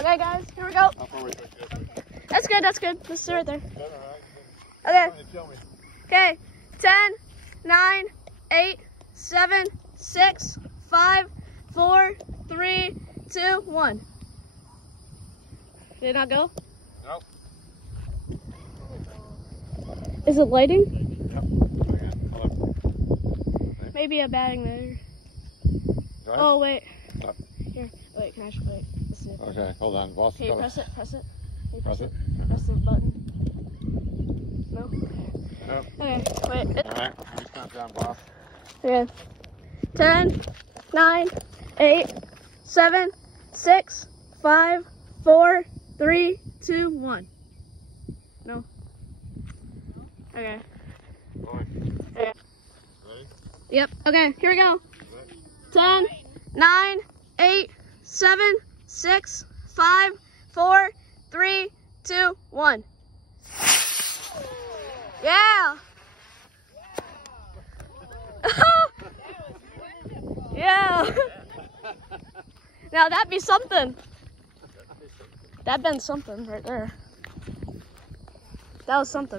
Okay, guys, here we go. That's good, that's good. Let's sit right there. Okay. Okay, 10, 9, 8, 7, 6, 5, 4, 3, 2, 1. Did it not go? Nope. Is it lighting? Yep. Okay. Hold on. Maybe a batting there. Oh, wait. Stop. Here. Wait, can I wait? Let's see. Okay, hold on. Boss, Can you press it? Press it? Can you Press it. Press the button. No? Nope. Okay, wait. Alright, just count down, boss. Okay. 10, 9, 8, 7, 6, 5, 4, 3, 2, 1. No. Okay. Okay. Ready? Yep. Okay, here we go. 10, 9, 8, 7, 6, 5, 4, 3, 2, 1. Yeah. Yeah. Now that'd be something. That'd been something right there. That was something.